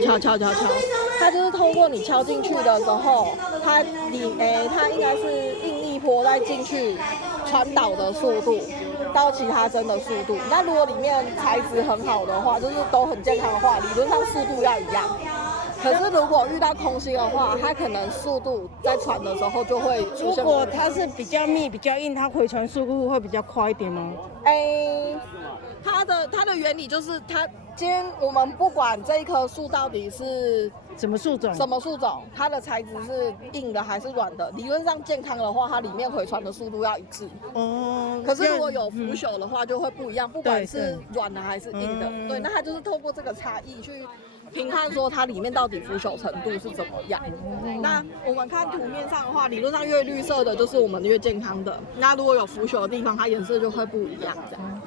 敲，它就是通过你敲进去的时候，它应该是应力波再进去传导的速度到其他针的速度。那如果里面材质很好的话，就是都很健康的话，理论上速度要一样。可是如果遇到空心的话，它可能速度在传的时候就会出现。如果它是比较密、比较硬，它回传速度会比较快一点吗？它的原理就是今天我们不管这一棵树到底是什么树种，它的材质是硬的还是软的，理论上健康的话，它里面回传的速度要一致。可是如果有腐朽的话，就会不一样，不管是软的还是硬的。对，那它就是透过这个差异去评判说它里面到底腐朽程度是怎么样。那我们看图面上的话，理论上越绿色的就是我们越健康的，那如果有腐朽的地方，它颜色就会不一样这样。